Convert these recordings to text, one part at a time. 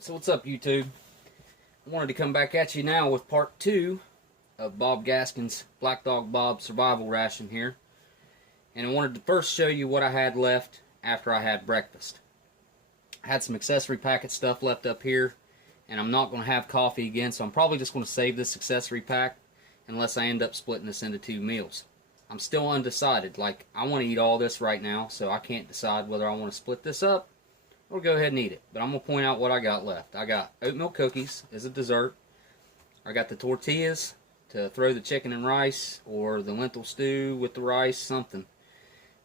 So what's up, YouTube? I wanted to come back at you now with part 2 of Bob Gaskin's Black Dog Bob survival ration here. And I wanted to first show you what I had left after I had breakfast. I had some accessory packet stuff left up here, and I'm not going to have coffee again, so I'm probably just going to save this accessory pack unless I end up splitting this into 2 meals. I'm still undecided. Like, I want to eat all this right now, so I can't decide whether I want to split this up or go ahead and eat it. But I'm going to point out what I got left. I got oatmeal cookies as a dessert. I got the tortillas to throw the chicken and rice, or the lentil stew with the rice, something.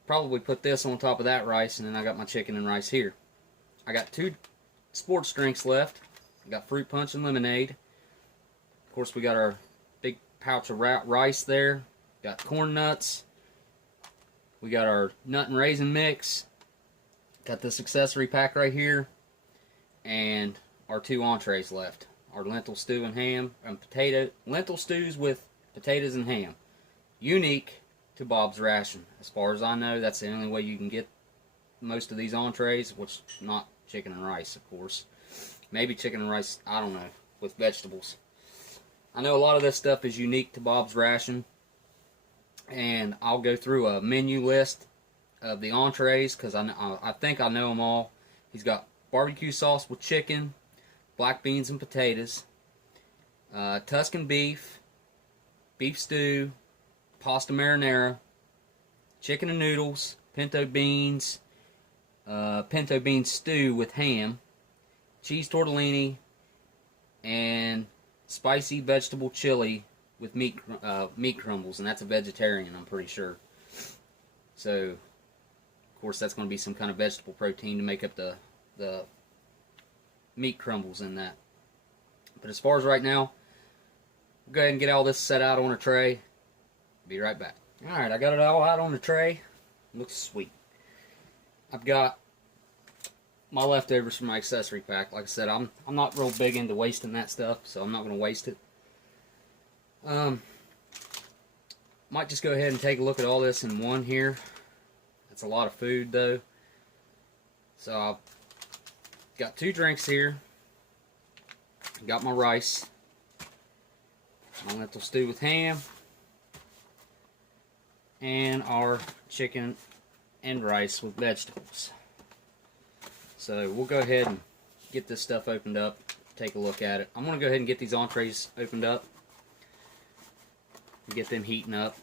Probably put this on top of that rice, and then I got my chicken and rice here. I got 2 sports drinks left. I got fruit punch and lemonade. Of course, we got our big pouch of rice there. Got corn nuts. We got our nut and raisin mix. Got this accessory pack right here. And our 2 entrees left. Our lentil stew and ham and lentil stews with potatoes and ham. Unique to Bob's ration. As far as I know, that's the only way you can get most of these entrees, which not chicken and rice, of course. Maybe chicken and rice, I don't know, with vegetables. I know a lot of this stuff is unique to Bob's ration, and I'll go through a menu list of the entrees because I think I know them all. He's got barbecue sauce with chicken, black beans and potatoes, Tuscan beef, beef stew, pasta marinara, chicken and noodles, pinto bean stew with ham, cheese tortellini, and spicy vegetable chili with meat crumbles, and that's a vegetarian, I'm pretty sure. So, of course, that's going to be some kind of vegetable protein to make up the meat crumbles in that. But as far as right now, we'll go ahead and get all this set out on a tray. Be right back. Alright, I got it all out on the tray. Looks sweet. I've got my leftovers from my accessory pack. Like I said, I'm not real big into wasting that stuff, so I'm not going to waste it. Might just go ahead and take a look at all this in one here. That's a lot of food, though. So I've got 2 drinks here. Got my rice, my lentil stew with ham, and our chicken and rice with vegetables. So we'll go ahead and get this stuff opened up, take a look at it. I'm going to go ahead and get these entrees opened up and get them heating up.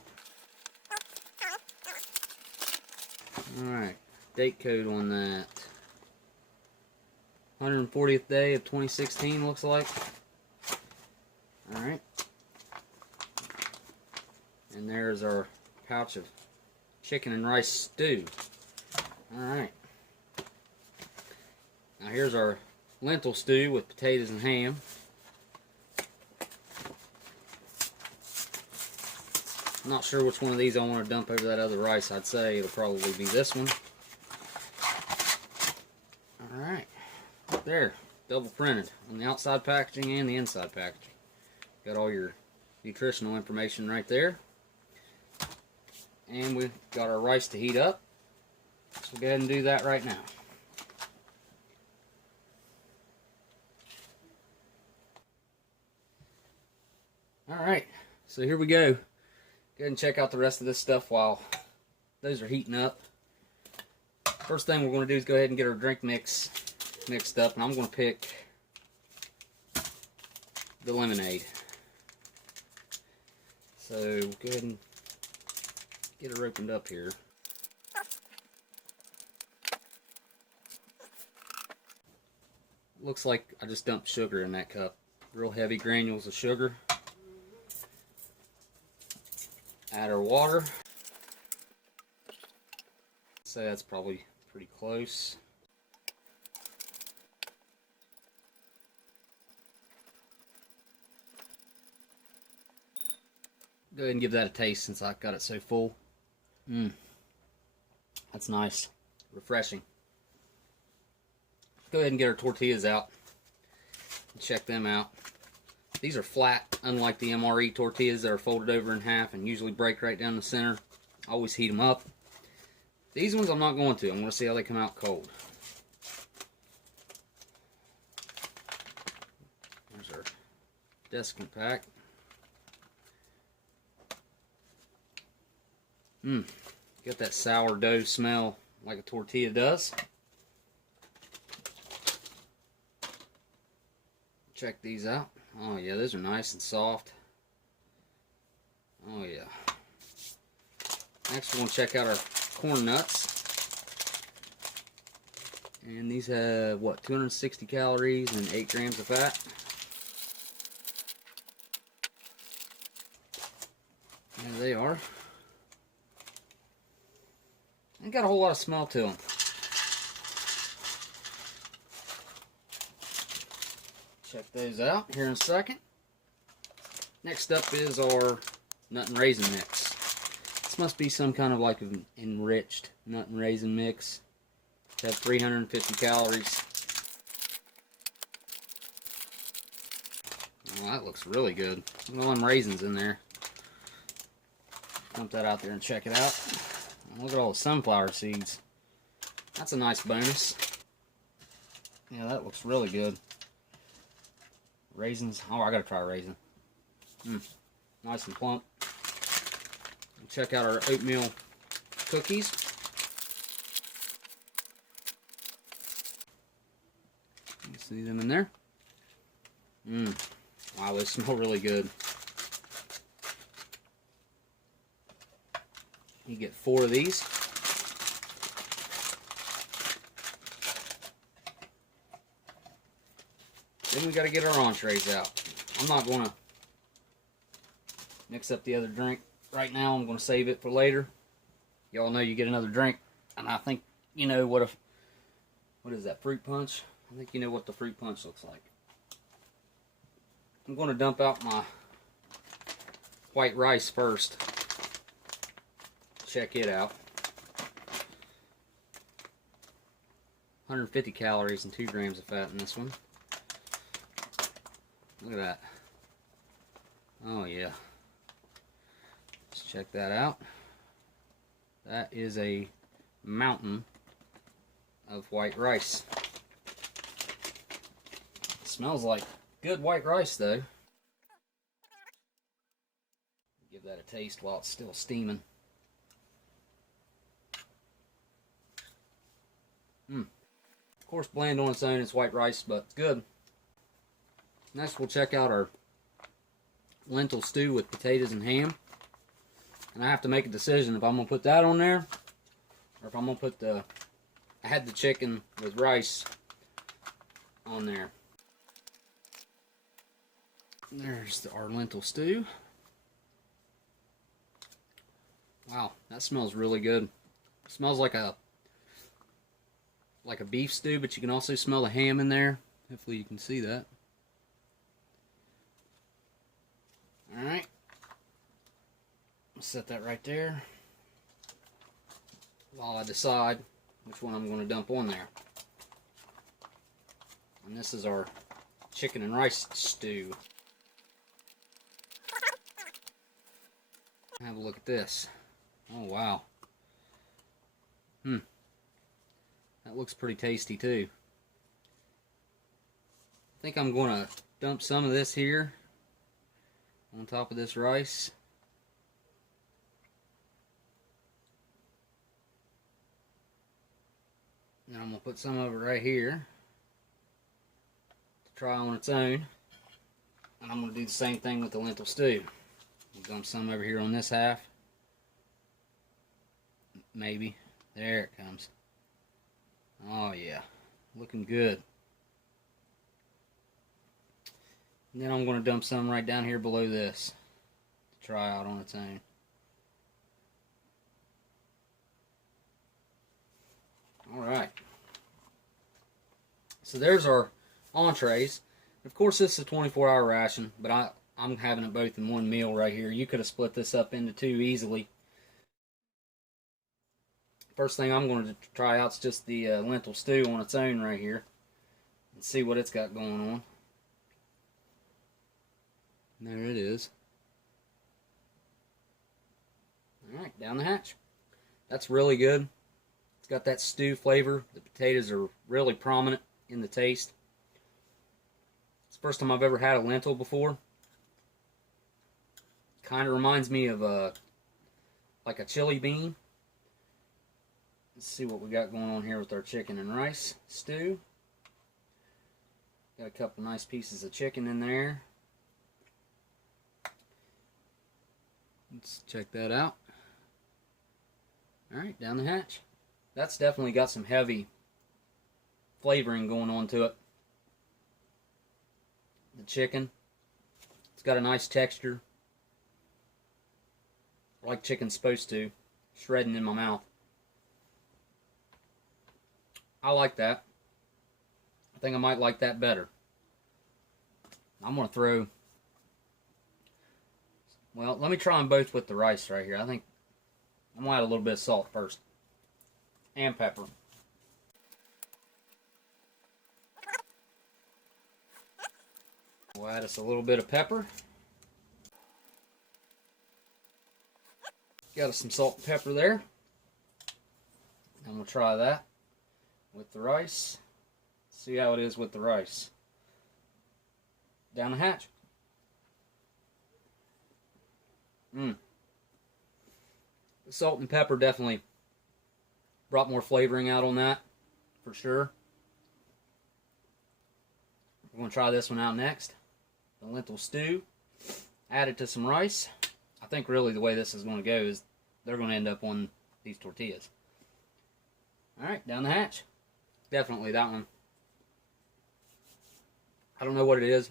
Alright, date code on that. 140th day of 2016 looks like. Alright. And there's our pouch of chicken and rice stew. Alright. Now here's our lentil stew with potatoes and ham. I'm not sure which one of these I want to dump over that other rice. I'd say it'll probably be this one. Alright. There. Double printed on the outside packaging and the inside packaging. Got all your nutritional information right there. And we've got our rice to heat up. So we'll go ahead and do that right now. Alright, so here we go. Go ahead and check out the rest of this stuff while those are heating up. First thing we're going to do is go ahead and get our drink mix mixed up, and I'm going to pick the lemonade. So we'll go ahead and get her opened up here. Looks like I just dumped sugar in that cup. Real heavy granules of sugar. Add our water. So that's probably pretty close. Go ahead and give that a taste since I got it so full. That's nice. Refreshing. Go ahead and get our tortillas out and check them out. These are flat, unlike the MRE tortillas that are folded over in half and usually break right down the center. I always heat them up. These ones I'm not going to. I'm going to see how they come out cold. desiccant pack. Got that sourdough smell like a tortilla does. Check these out. Oh yeah, those are nice and soft. Oh yeah. Next we're going to check out our corn nuts. And these have, what, 260 calories and 8 grams of fat. There they are. They got a whole lot of smell to them. Check those out here in a second. Next up is our nut and raisin mix. This must be some kind of like an enriched nut and raisin mix. It has 350 calories. Well, that looks really good. Look at all them raisins in there. Dump that out there and check it out. Look at all the sunflower seeds. That's a nice bonus. Yeah, that looks really good. Raisins. Oh, I gotta try a raisin. Nice and plump. Check out our oatmeal cookies. You see them in there? Wow, they smell really good. You get 4 of these. Then we got to get our entrees out. I'm not going to mix up the other drink right now. I'm going to save it for later. Y'all know you get another drink, and I think you know what is that, fruit punch? I think you know what the fruit punch looks like. I'm going to dump out my white rice first. Check it out. 150 calories and 2 grams of fat in this one. Look at that. Oh yeah. Let's check that out. That is a mountain of white rice. It smells like good white rice though. Give that a taste while it's still steaming. Of course, bland on its own, it's white rice, but it's good. Next, we'll check out our lentil stew with potatoes and ham. And I have to make a decision if I'm going to put that on there, or if I'm going to put I had the chicken with rice on there. There's our lentil stew. Wow, that smells really good. It smells like a beef stew, but you can also smell the ham in there. Hopefully you can see that. Alright. I'll set that right there while I decide which one I'm going to dump on there. And this is our chicken and rice stew. Have a look at this. Oh wow. That looks pretty tasty too. I think I'm going to dump some of this here on top of this rice. And I'm going to put some of it right here to try on its own. And I'm going to do the same thing with the lentil stew. Dump some over here on this half. Maybe. There it comes. Oh yeah, looking good. And then I'm going to dump some right down here below this to try out on its own. Alright. So there's our entrees. Of course this is a 24-hour ration, but I'm having it both in one meal right here. You could have split this up into 2 easily. First thing I'm going to try out is just the lentil stew on its own right here. And see what it's got going on. There it is. Alright, down the hatch. That's really good. It's got that stew flavor. The potatoes are really prominent in the taste. It's the first time I've ever had a lentil before. Kind of reminds me of like a chili bean. Let's see what we got going on here with our chicken and rice stew. Got a couple nice pieces of chicken in there. Let's check that out. Alright, down the hatch. That's definitely got some heavy flavoring going on to it. The chicken, it's got a nice texture, like chicken's supposed to, shredding in my mouth. I like that. I think I might like that better. I'm going to throw, well, let me try them both with the rice right here. I think I'm going to add a little bit of salt first, and pepper. We'll add us a little bit of pepper. Got us some salt and pepper there. And we'll try that with the rice. See how it is with the rice. Down the hatch. The salt and pepper definitely brought more flavoring out on that, for sure. We're going to try this one out next. The lentil stew, added to some rice. I think really the way this is going to go is they're going to end up on these tortillas. Alright, down the hatch. Definitely that one. I don't know what it is.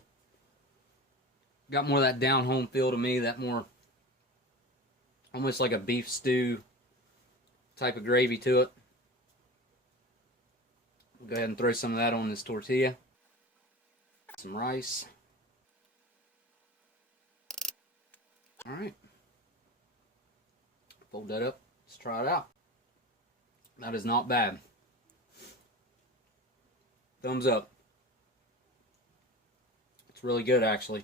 Got more of that down home feel to me, that more almost like a beef stew type of gravy to it. We'll go ahead and throw some of that on this tortilla. Some rice. Alright. Fold that up. Let's try it out. That is not bad. Thumbs up. It's really good, actually.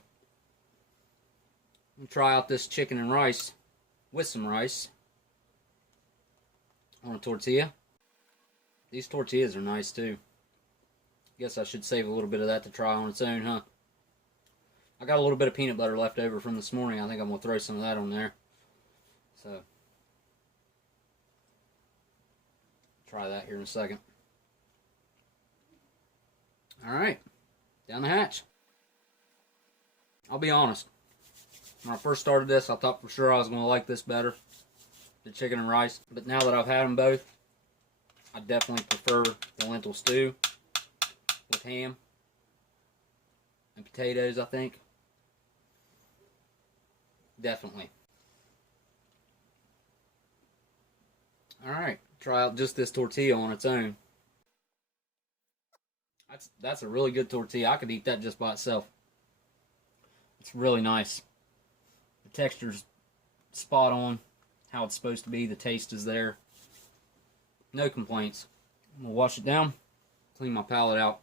Let me try out this chicken and rice with some rice on a tortilla. These tortillas are nice too. Guess I should save a little bit of that to try on its own, huh? I got a little bit of peanut butter left over from this morning. I think I'm going to throw some of that on there. So, try that here in a second. Alright, down the hatch. I'll be honest. When I first started this, I thought for sure I was going to like this better, the chicken and rice. But now that I've had them both, I definitely prefer the lentil stew with ham and potatoes, I think. Definitely. Alright, try out just this tortilla on its own. That's a really good tortilla. I could eat that just by itself. It's really nice. The texture's spot on, how it's supposed to be. The taste is there. No complaints. I'm going to wash it down, clean my palate out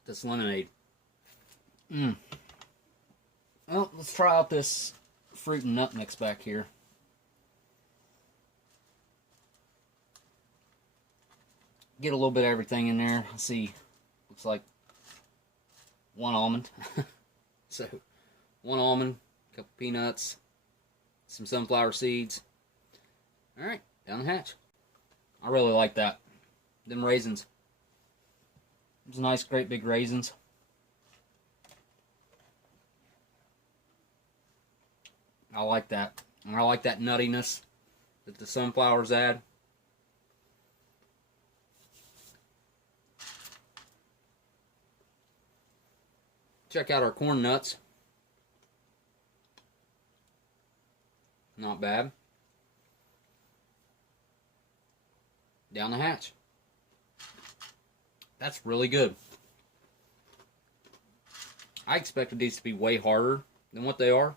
with this lemonade. Well, let's try out this fruit and nut mix back here. Get a little bit of everything in there. Let's see, looks like one almond. So, one almond, a couple peanuts, some sunflower seeds. Alright, down the hatch. I really like that. Them raisins. Those nice, great big raisins. I like that. And I like that nuttiness that the sunflowers add. Check out our corn nuts. Not bad. Down the hatch. That's really good. I expected these to be way harder than what they are,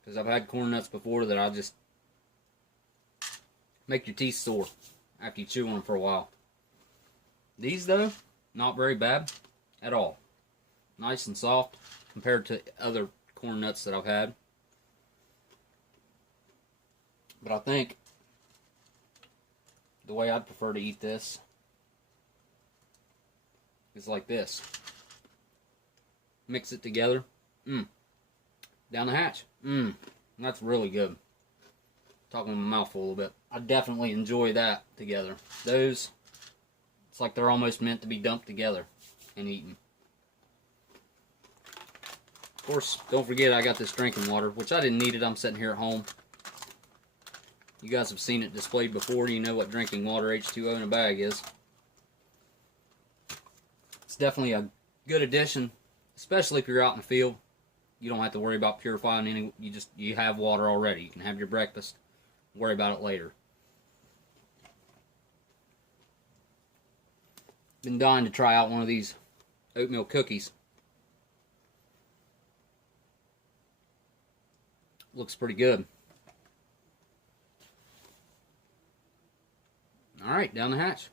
because I've had corn nuts before that I just make your teeth sore after you chew on them for a while. These though, not very bad at all. Nice and soft compared to other corn nuts that I've had. But I think the way I'd prefer to eat this is like this. Mix it together. down the hatch. That's really good. Talking with my mouth full a little bit. I definitely enjoy that together. Those, it's like they're almost meant to be dumped together and eaten. Of course, don't forget I got this drinking water, which I didn't need it. I'm sitting here at home. You guys have seen it displayed before. You know what drinking water H2O in a bag is. It's definitely a good addition, especially if you're out in the field. You don't have to worry about purifying any. You have water already. You can have your breakfast. Worry about it later. Been dying to try out one of these oatmeal cookies. Looks pretty good. Alright, down the hatch.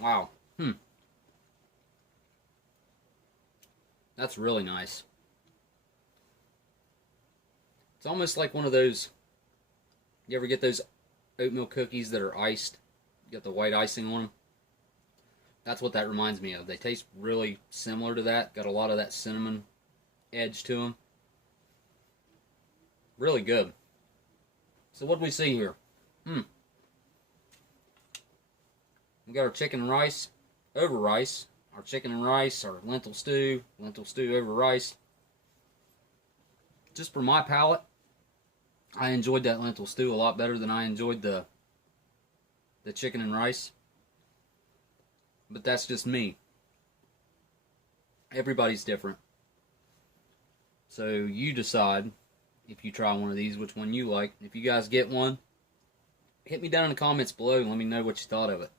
Wow. That's really nice. It's almost like one of those, you ever get those oatmeal cookies that are iced? You got the white icing on them? That's what that reminds me of. They taste really similar to that. Got a lot of that cinnamon edge to them. Really good. So what do we see here? We got our chicken and rice over rice. Our chicken and rice, our lentil stew over rice. Just for my palate, I enjoyed that lentil stew a lot better than I enjoyed the chicken and rice. But that's just me. Everybody's different. So you decide, if you try one of these, which one you like. If you guys get one, hit me down in the comments below and let me know what you thought of it.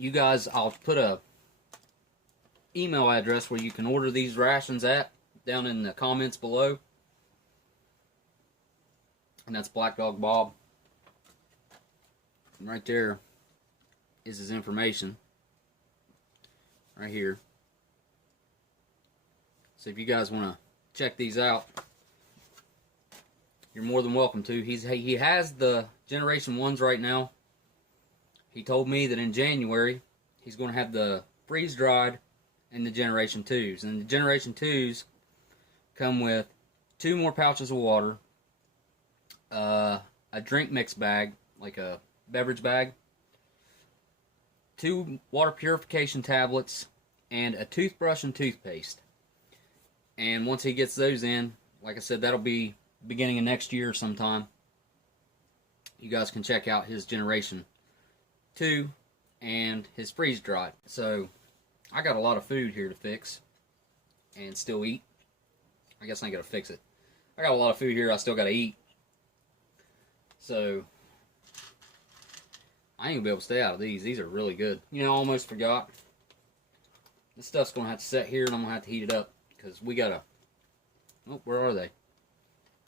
You guys, I'll put a email address where you can order these rations at down in the comments below. And that's Black Dog Bob. And right there is his information. Right here. So if you guys want to check these out, you're more than welcome to. He has the Generation 1s right now. He told me that in January, he's going to have the freeze-dried and the Generation 2s. And the Generation 2s come with 2 more pouches of water, a drink mix bag, like a beverage bag, 2 water purification tablets, and a toothbrush and toothpaste. And once he gets those in, like I said, that'll be beginning of next year sometime. You guys can check out his Generation 2 and his freeze dried. So I got a lot of food here to fix and still eat. I guess I ain't gotta fix it. I got a lot of food here I still gotta eat. So I ain't gonna be able to stay out of these. These are really good. You know, I almost forgot. This stuff's gonna have to sit here and I'm gonna have to heat it up because we gotta. Oh, where are they?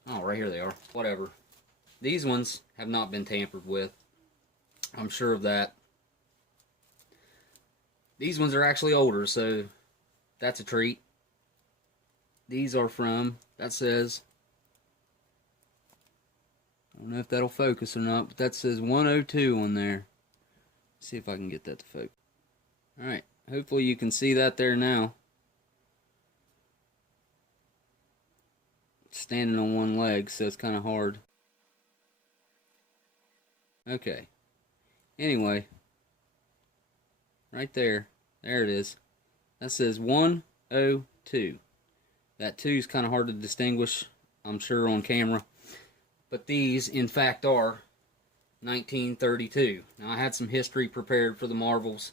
Oh, right here they are. Whatever. These ones have not been tampered with. I'm sure of that. These ones are actually older, so that's a treat. These are from, that says, I don't know if that'll focus or not, but that says 102 on there. Let's see if I can get that to focus. Alright, hopefully you can see that there now. It's standing on one leg, so it's kind of hard. Okay. Anyway, right there it is. That says 102. That 2 is kind of hard to distinguish, I'm sure, on camera. But these, in fact, are 1932. Now, I had some history prepared for the Marvels.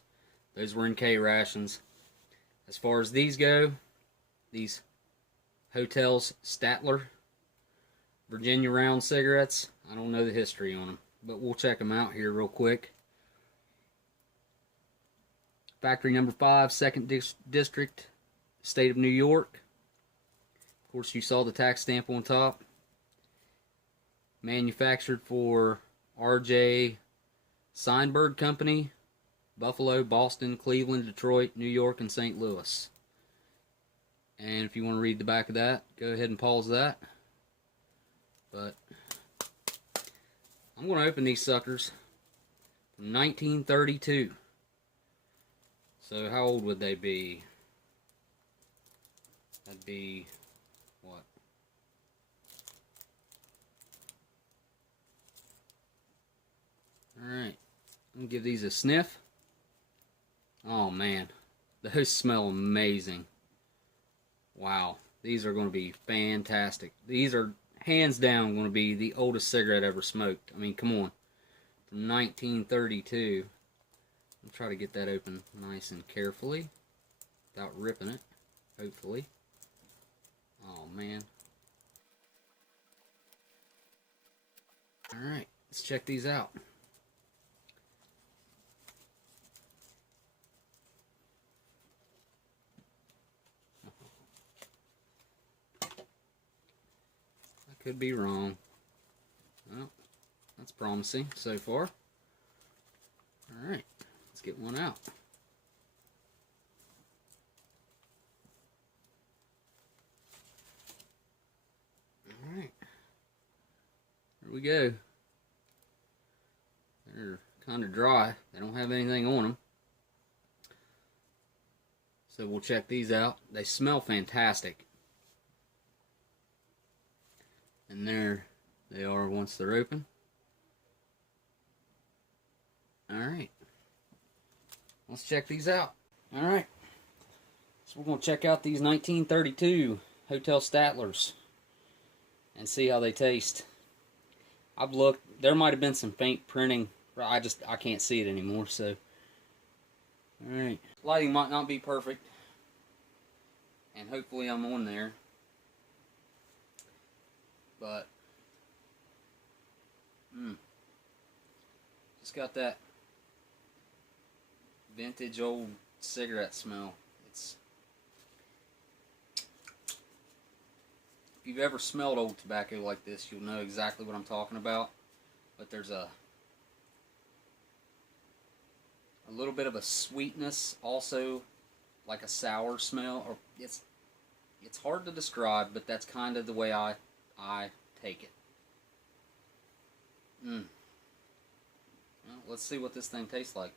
Those were in K rations. As far as these go, these Hotels Statler Virginia Round cigarettes, I don't know the history on them, but we'll check them out here real quick. Factory number 5, 2nd District, State of New York. Of course, you saw the tax stamp on top. Manufactured for R.J. Seinberg Company, Buffalo, Boston, Cleveland, Detroit, New York, and St. Louis. And if you want to read the back of that, go ahead and pause that. But I'm going to open these suckers from 1932. So how old would they be? That'd be what? Alright, I'm gonna give these a sniff. Oh man, those smell amazing. Wow, these are going to be fantastic. These are hands down going to be the oldest cigarette ever smoked. I mean, come on. From 1932. I'll try to get that open nice and carefully without ripping it, hopefully. Oh man. Alright, let's check these out. Could be wrong. Well, that's promising so far. Alright, let's get one out. Alright, here we go. They're kind of dry. They don't have anything on them. So we'll check these out. They smell fantastic. And there they are once they're open. Alright. Let's check these out. Alright. So we're going to check out these 1932 Hotel Statlers and see how they taste. I've looked. There might have been some faint printing. I can't see it anymore, so. Alright. Lighting might not be perfect. And hopefully I'm on there. But, just got that vintage old cigarette smell. If you've ever smelled old tobacco like this, you'll know exactly what I'm talking about. But there's a little bit of a sweetness, also like a sour smell. Or it's hard to describe, but that's kind of the way I take it. Well, let's see what this thing tastes like.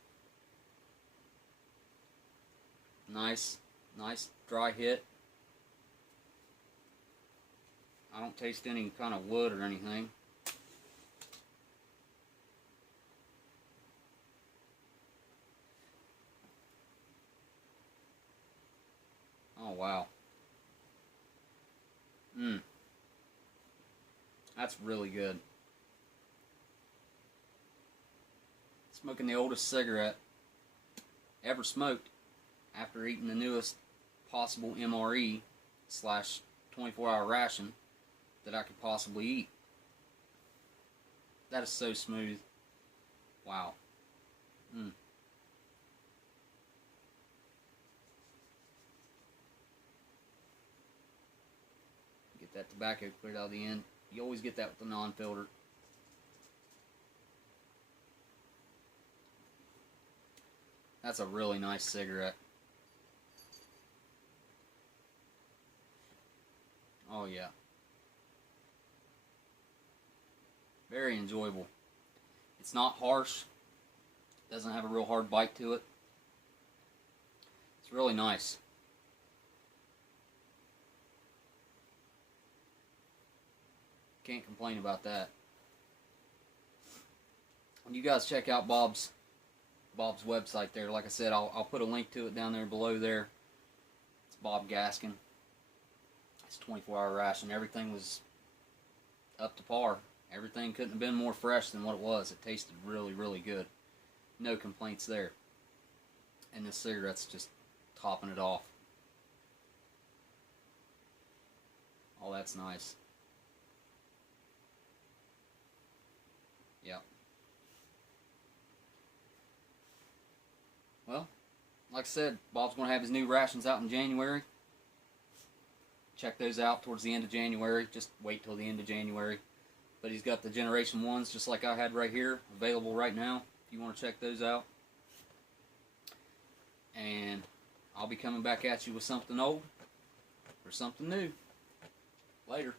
Nice dry hit. I don't taste any kind of wood or anything. Oh wow. That's really good. Smoking the oldest cigarette ever smoked after eating the newest possible MRE / 24-hour ration that I could possibly eat. That is so smooth. Wow. Get that tobacco cleared out of the end. You always get that with the non-filter. That's a really nice cigarette. Oh yeah. Very enjoyable. It's not harsh. Doesn't have a real hard bite to it. It's really nice. Can't complain about that. When you guys check out Bob's website there, like I said, I'll put a link to it down there below there. It's Bob Gaskin. It's 24-hour ration. Everything was up to par. Everything couldn't have been more fresh than what it was. It tasted really, really good. No complaints there. And this cigarette's just topping it off. Oh, that's nice. Yep. Well, like I said, Bob's going to have his new rations out in January. Check those out towards the end of January. Just wait till the end of January. But he's got the Generation 1s, just like I had right here, available right now, if you want to check those out. And I'll be coming back at you with something old or something new. Later.